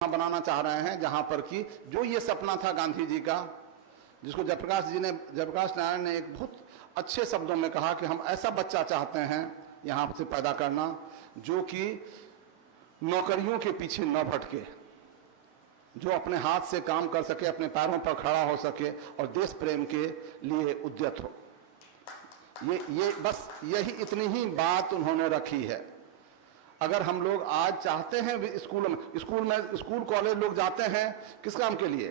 बनाना चाह रहे हैं जहां पर कि जो ये सपना था गांधी जी का, जिसको जयप्रकाश नारायण ने एक बहुत अच्छे शब्दों में कहा कि हम ऐसा बच्चा चाहते हैं यहां से पैदा करना जो कि नौकरियों के पीछे न भटके, जो अपने हाथ से काम कर सके, अपने पैरों पर खड़ा हो सके और देश प्रेम के लिए उद्यत हो। ये बस यही इतनी ही बात उन्होंने रखी है। अगर हम लोग आज चाहते हैं स्कूल कॉलेज लोग जाते हैं किस काम के लिए?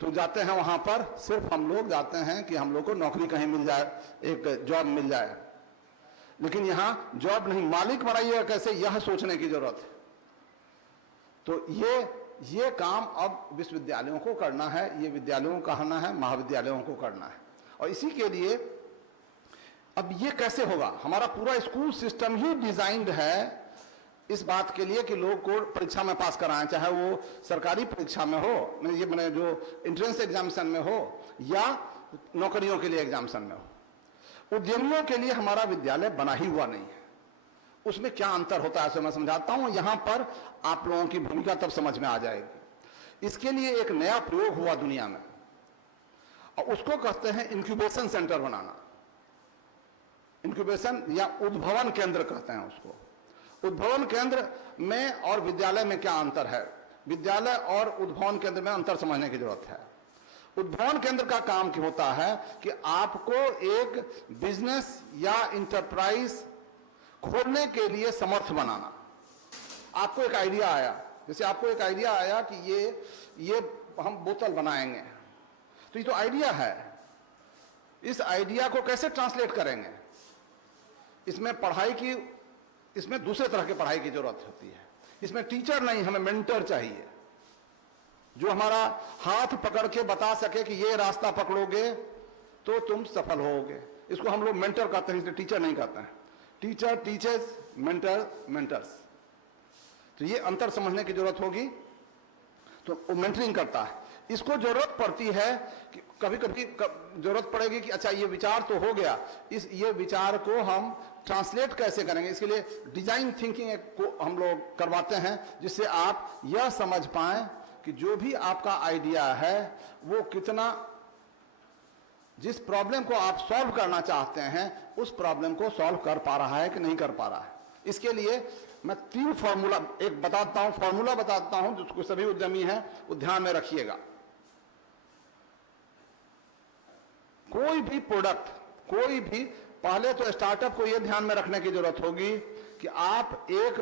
तो जाते हैं वहां पर सिर्फ हम लोग जाते हैं कि हम लोग को नौकरी कहीं मिल जाए, एक जॉब मिल जाए। लेकिन यहां जॉब नहीं, मालिक बनाइएगा कैसे, यह सोचने की जरूरत है। तो ये काम अब विश्वविद्यालयों को करना है, ये विद्यालयों को करना है, महाविद्यालयों को करना है। और इसी के लिए अब ये कैसे होगा? हमारा पूरा स्कूल सिस्टम ही डिजाइंड है इस बात के लिए कि लोग को परीक्षा में पास कराएं, चाहे वो सरकारी परीक्षा में हो, ये मैंने जो एंट्रेंस एग्जामिनेशन में हो या नौकरियों के लिए एग्जामिनेशन में हो। उद्यमियों के लिए हमारा विद्यालय बना ही हुआ नहीं है। उसमें क्या अंतर होता है मैं समझाता हूं, यहां पर आप लोगों की भूमिका तब समझ में आ जाएगी। इसके लिए एक नया प्रयोग हुआ दुनिया में और उसको कहते हैं इंक्यूबेशन सेंटर बनाना। इंक्यूबेशन या उद्भवन केंद्र कहते हैं उसको। उद्भवन केंद्र में और विद्यालय में क्या अंतर है? विद्यालय और उद्भवन केंद्र में अंतर समझने की जरूरत है। उद्भवन केंद्र का काम क्या होता है कि आपको एक बिजनेस या इंटरप्राइज खोलने के लिए समर्थ बनाना। आपको एक आइडिया आया, जैसे आपको एक आइडिया आया कि ये हम बोतल बनाएंगे, तो ये तो आइडिया है। इस आइडिया को कैसे ट्रांसलेट करेंगे? इसमें दूसरे तरह की पढ़ाई की जरूरत होती है। इसमें टीचर नहीं, हमें मेंटर चाहिए जो हमारा हाथ पकड़ के बता सके कि ये रास्ता पकड़ोगे तो तुम सफल होगे। इसको हम लोग मेंटर कहते हैं, इसलिए टीचर नहीं कहते हैं। Teacher teachers, mentor mentors. तो ये अंतर समझने की जरूरत होगी। तो वो मेंटरिंग करता है। इसको जरूरत पड़ती है कि कभी कभी जरूरत पड़ेगी कि अच्छा ये विचार तो हो गया, ये विचार को हम ट्रांसलेट कैसे करेंगे। इसके लिए डिजाइन थिंकिंग को हम लोग करवाते हैं, जिससे आप यह समझ पाएं कि जो भी आपका आइडिया है वो कितना, जिस प्रॉब्लम को आप सॉल्व करना चाहते हैं उस प्रॉब्लम को सॉल्व कर पा रहा है कि नहीं कर पा रहा है। इसके लिए मैं 3 फॉर्मूला फॉर्मूला बताता हूं जिसको सभी उद्यमी हैं वो ध्यान में रखिएगा। कोई भी प्रोडक्ट, कोई भी, पहले तो स्टार्टअप को यह ध्यान में रखने की जरूरत होगी कि आप एक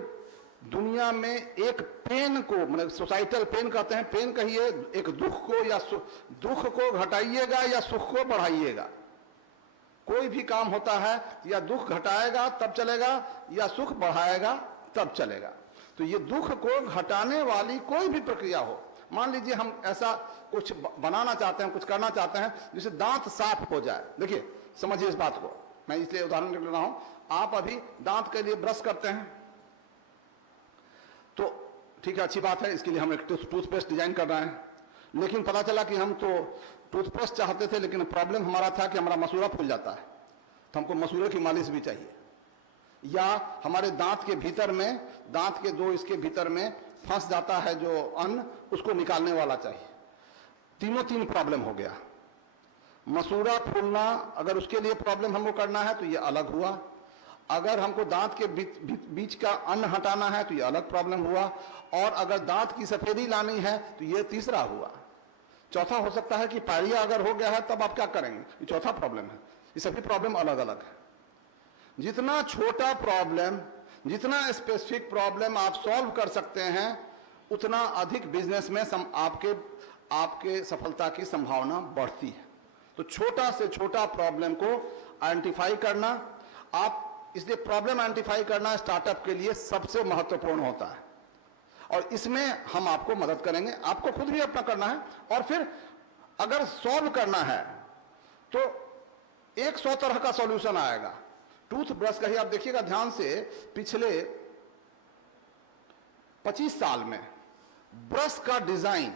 दुनिया में एक पेन को, मतलब सोसाइटल पेन कहते हैं, पेन कहिए, एक दुख को या दुख को घटाइएगा या सुख को बढ़ाइएगा। कोई भी काम होता है या दुख घटाएगा तब चलेगा या सुख बढ़ाएगा तब चलेगा। तो ये दुख को घटाने वाली कोई भी प्रक्रिया हो, मान लीजिए हम ऐसा कुछ बनाना चाहते हैं, कुछ करना चाहते हैं जिससे दांत साफ हो जाए। देखिए समझिए इस बात को, मैं इसलिए उदाहरण ले रहा हूं। आप अभी दांत के लिए ब्रश करते हैं तो ठीक है, अच्छी बात है, इसके लिए हम एक टूथपेस्ट डिजाइन कर रहे हैं। लेकिन पता चला कि हम तो टूथपेस्ट चाहते थे, लेकिन प्रॉब्लम हमारा था कि हमारा मसूड़ा फूल जाता है, तो हमको मसूड़े की मालिश भी चाहिए। या हमारे दांत के भीतर में, दांत के दो इसके भीतर में फंस जाता है जो अन्न, उसको निकालने वाला चाहिए। तीन प्रॉब्लम हो गया। मसूड़ा फूलना, अगर उसके लिए प्रॉब्लम हमको करना है तो ये अलग हुआ। अगर हमको दांत के बीच का अन्न हटाना है तो ये अलग प्रॉब्लम हुआ। और अगर दांत की सफेदी लानी है तो ये तीसरा हुआ। चौथा हो सकता है कि पायरिया अगर हो गया है तब आप क्या करेंगे, ये चौथा प्रॉब्लम है। ये सभी प्रॉब्लम अलग अलग है। जितना छोटा प्रॉब्लम, जितना स्पेसिफिक प्रॉब्लम आप सॉल्व कर सकते हैं उतना अधिक बिजनेस में आपके सफलता की संभावना बढ़ती है। तो छोटा से छोटा प्रॉब्लम को आइडेंटिफाई करना, आप इसलिए प्रॉब्लम आइडेंटिफाई करना स्टार्टअप के लिए सबसे महत्वपूर्ण होता है। और इसमें हम आपको मदद करेंगे, आपको खुद भी अपना करना है। और फिर अगर सॉल्व करना है तो 100 तरह का सॉल्यूशन आएगा। टूथब्रश का ही आप देखिएगा ध्यान से, पिछले 25 साल में ब्रश का डिजाइन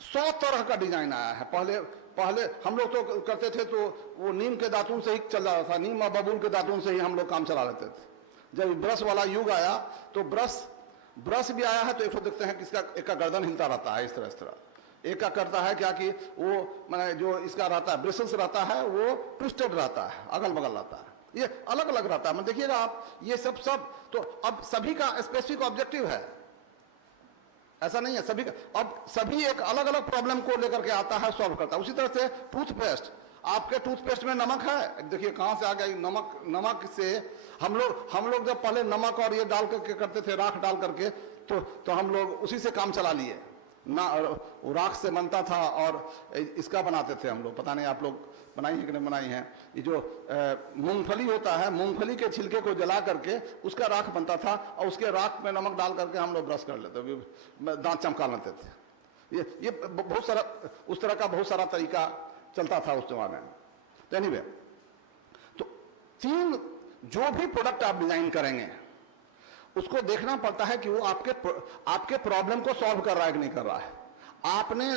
100 तरह का डिजाइन आया है। पहले हम लोग तो करते थे तो वो नीम के दातुन से ही चल रहा था, नीम और बबूल के दातुन से ही हम लोग काम चला लेते थे। जब ब्रश वाला युग आया तो ब्रश ब्रश भी आया है तो एक तो देखते हैं कि इसका एक का गर्दन हिलता रहता है इस तरह, एक का करता है क्या कि वो मैंने जो इसका रहता है ब्रिसल्स रहता है वो ट्विस्टेड रहता है, अगल बगल रहता है, ये अलग अलग रहता है। मतलब देखिएगा आप ये सब तो अब सभी का स्पेसिफिक ऑब्जेक्टिव है, ऐसा नहीं है सभी का। अब सभी एक अलग अलग प्रॉब्लम को लेकर के आता है, सॉल्व करता है। उसी तरह से टूथपेस्ट, आपके टूथपेस्ट में नमक है, देखिए कहां से आ गया नमक। नमक से हम लोग जब पहले नमक और ये डाल करके करते थे, राख डाल करके, तो हम लोग उसी से काम चला लिए ना, राख से बनता था और इसका बनाते थे हम लोग। पता नहीं आप लोग बनाई है कि नहीं बनाई है, ये जो मूंगफली होता है, मूंगफली के छिलके को जला करके उसका राख बनता था और उसके राख में नमक डाल करके हम लोग ब्रश कर लेते, दांत चमका लेते थे। ये बहुत सारा उस तरह का बहुत सारा तरीका चलता था उस जमाने में। तो एनीवे, तो तीन जो भी प्रोडक्ट आप डिजाइन करेंगे उसको देखना पड़ता है कि वो आपके प्रॉब्लम को सॉल्व कर रहा है कि नहीं कर रहा है। आपने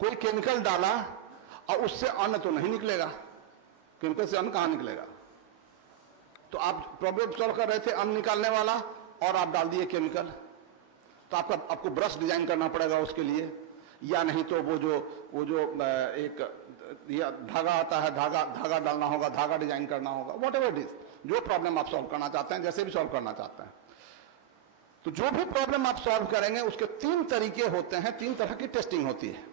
कोई केमिकल डाला और उससे अन्न तो नहीं निकलेगा, केमिकल से अन्न कहां निकलेगा। तो आप प्रॉब्लम सॉल्व कर रहे थे अन्न निकालने वाला और आप डाल दिए केमिकल, तो आपको ब्रश डिजाइन करना पड़ेगा उसके लिए, या नहीं तो वो जो एक धागा आता है, धागा डालना होगा, धागा डिजाइन करना होगा, वॉट एवर इट इज, जो प्रॉब्लम आप सॉल्व करना चाहते हैं, जैसे भी सॉल्व करना चाहते हैं। तो जो भी प्रॉब्लम आप सॉल्व करेंगे उसके तीन तरीके होते हैं, तीन तरह की टेस्टिंग होती है।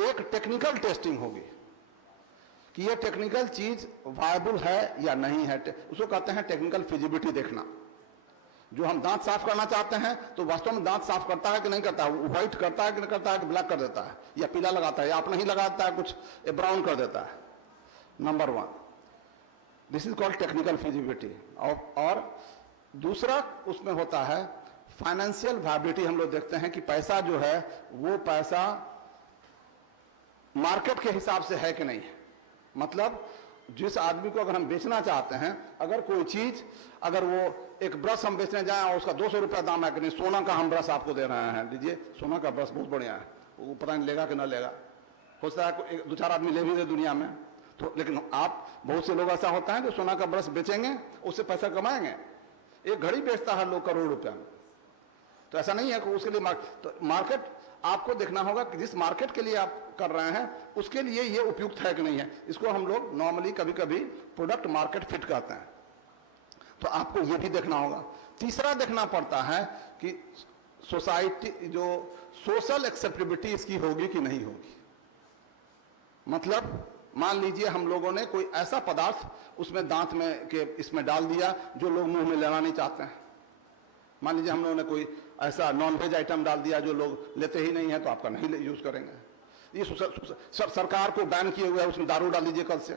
एक टेक्निकल टेस्टिंग होगी कि ये टेक्निकल चीज वायबल है या नहीं है, उसको कहते हैं टेक्निकल फिजिबिलिटी देखना। जो हम दांत साफ करना चाहते हैं तो वास्तव में दांत साफ करता है कि नहीं करता है, व्हाइट करता है कि नहीं करता है, कि ब्लैक कर देता है, या पीला लगाता है, या आप नहीं लगाता है, कुछ ब्राउन कर देता है। Number one, this is called technical feasibility. और दूसरा उसमें होता है फाइनेंशियल वायबिलिटी। हम लोग देखते हैं कि पैसा जो है वो पैसा मार्केट के हिसाब से है कि नहीं है। मतलब जिस आदमी को अगर हम बेचना चाहते हैं, अगर कोई चीज, अगर वो एक ब्रश हम बेचने जाएं और उसका 200 रुपया दाम है कि नहीं, सोना का हम ब्रश आपको दे रहे हैं, लीजिए सोना का ब्रश बहुत बढ़िया है, वो पता नहीं लेगा कि ना लेगा, हो सकता है दो चार आदमी ले भी दे दुनिया में, तो लेकिन आप बहुत से लोग ऐसा होता है कि सोना का ब्रश बेचेंगे, उससे पैसा कमाएंगे। एक घड़ी बेचता है लोग करोड़ रुपया में, तो ऐसा नहीं है कि उसके लिए तो मार्केट आपको देखना होगा कि जिस मार्केट के लिए आप कर रहे हैं उसके लिए ये उपयुक्त है कि नहीं है। इसको हम लोग नॉर्मली कभी कभी प्रोडक्ट मार्केट फिट कहते हैं, तो आपको ये भी देखना होगा। तीसरा देखना पड़ता है कि सोसाइटी, जो सोशल एक्सेप्टेबिलिटी इसकी होगी कि नहीं होगी। मतलब मान लीजिए हम लोगों ने कोई ऐसा पदार्थ उसमें दांत में के इसमें डाल दिया जो लोग मुंह में लेना नहीं चाहते हैं। मान लीजिए हम लोगों ने कोई ऐसा नॉन वेज आइटम डाल दिया जो लोग लेते ही नहीं है, तो आपका नहीं यूज करेंगे। ये सरकार को बैन किए हुए है, उसमें दारू डाल दीजिए, कल से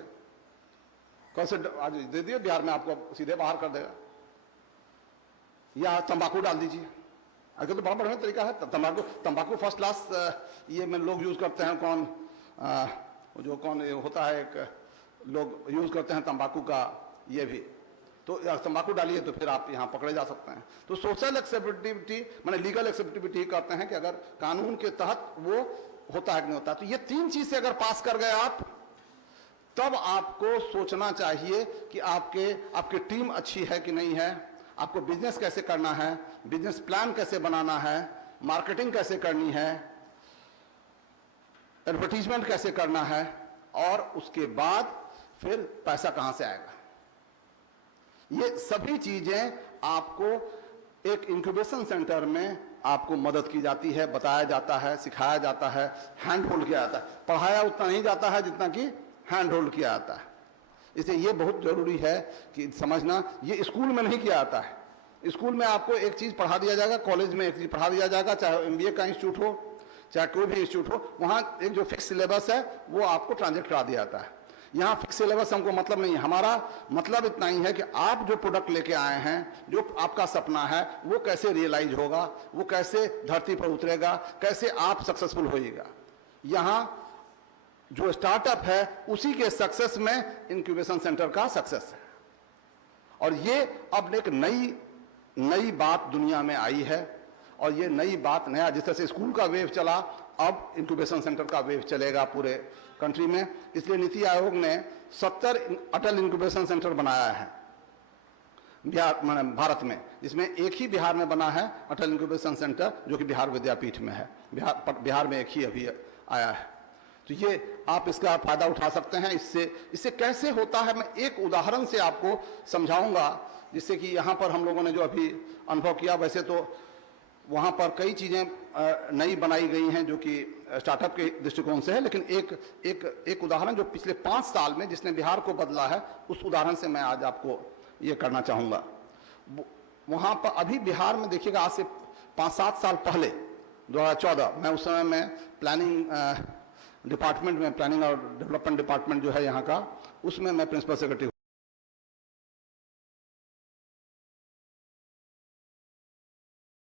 आज दे दिए बिहार में, आपको सीधे बाहर कर देगा। या तंबाकू डाल दीजिए, आजकल तो बड़ा बढ़िया तरीका है। तंबाकू फर्स्ट क्लास ये में लोग यूज करते हैं। कौन होता है, एक लोग यूज करते हैं तंबाकू का, ये भी तो तंबाकू डालिए तो फिर आप यहाँ पकड़े जा सकते हैं। तो सोशल एक्सेप्टेबिलिटी माने लीगल एक्सेप्टेबिलिटी करते हैं कि अगर कानून के तहत वो होता है कि नहीं होता। तो ये तीन चीज से अगर पास कर गए आप, तब आपको सोचना चाहिए कि आपकी टीम अच्छी है कि नहीं है, आपको बिजनेस कैसे करना है, बिजनेस प्लान कैसे बनाना है, मार्केटिंग कैसे करनी है, एडवर्टीजमेंट कैसे करना है, और उसके बाद फिर पैसा कहां से आएगा। ये सभी चीजें आपको एक इंक्यूबेशन सेंटर में आपको मदद की जाती है, बताया जाता है, सिखाया जाता है, हैंड होल्ड किया जाता है। पढ़ाया उतना नहीं जाता है जितना कि हैंड होल्ड किया जाता है। इसलिए ये बहुत जरूरी है कि समझना, ये स्कूल में नहीं किया जाता है। स्कूल में आपको एक चीज पढ़ा दिया जाएगा, कॉलेज में एक चीज पढ़ा दिया जाएगा, चाहे MBA का इंस्टीट्यूट हो, चाहे कोई भी इंस्टीट्यूट हो, वहां एक जो फिक्स सिलेबस है वो आपको ट्रांजेक्ट करा दिया जाता है। यहाँ फिक्स सिलेबस हमको मतलब नहीं है। हमारा मतलब इतना ही है कि आप जो प्रोडक्ट लेके आए हैं, जो आपका सपना है, वो कैसे रियलाइज होगा, वो कैसे धरती पर उतरेगा, कैसे आप सक्सेसफुल होइएगा। यहाँ जो स्टार्टअप है उसी के सक्सेस में इंक्यूबेशन सेंटर का सक्सेस है। और ये अब एक नई बात दुनिया में आई है, और ये नई बात, नया, जिस तरह से स्कूल का वेव चला, अब इंक्यूबेशन सेंटर का वेव चलेगा पूरे कंट्री में। इसलिए नीति आयोग ने 70 अटल इंक्यूबेशन सेंटर बनाया है। बिहार माने भारत में, जिसमें एक ही बिहार में बना है अटल इंक्यूबेशन सेंटर, जो कि बिहार विद्यापीठ में है। बिहार में एक ही अभी आया है। तो ये आप इसका फायदा उठा सकते हैं। इससे कैसे होता है, मैं एक उदाहरण से आपको समझाऊंगा, जिससे कि यहाँ पर हम लोगों ने जो अभी अनुभव किया, वैसे तो वहाँ पर कई चीज़ें नई बनाई गई हैं जो कि स्टार्टअप के दृष्टिकोण से है, लेकिन एक उदाहरण जो पिछले 5 साल में जिसने बिहार को बदला है, उस उदाहरण से मैं आज आपको ये करना चाहूँगा। वहाँ पर अभी बिहार में देखिएगा, आज से 5-7 साल पहले 2014 मैं उस समय में प्लानिंग डिपार्टमेंट में, प्लानिंग और डेवलपमेंट डिपार्टमेंट जो है यहाँ का, उसमें मैं प्रिंसिपल सेक्रेटरी